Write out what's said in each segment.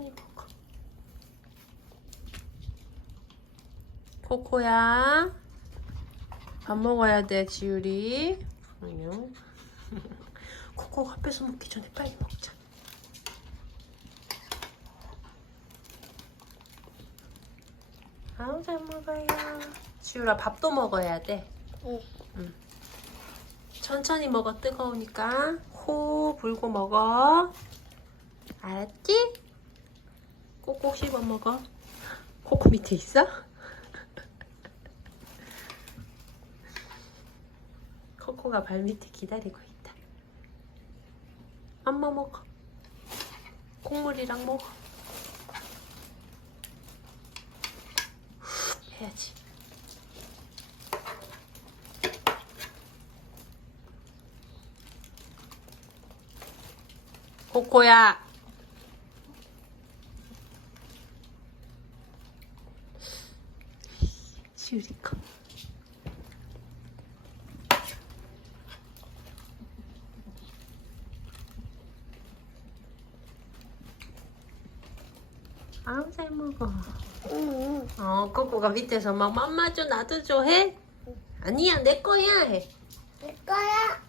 천천히 먹어. 코코야. 밥 먹어야 돼, 지율이. 안녕. 코코가 뺏어 먹기 전에 빨리 먹자. 아우, 잘 먹어요. 지율아, 밥도 먹어야 돼. 응. 천천히 먹어, 뜨거우니까. 호 불고 먹어. 알았지? 꼭꼭 씹어 먹어. 코코 밑에 있어? 코코가 발 밑에 기다리고 있다. 엄마 먹어. 콩물이랑 먹어. 해야지. 코코야. 시우리 거. 아우 잘 먹어. 응. 어 코코가 밑에서 막 맘마 줘 나도 줘 해? 아니야 내 거야 해. 내 거야.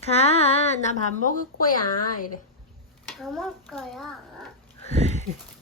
가, 나 밥 먹을 거야. 이래. 다 먹을 거야.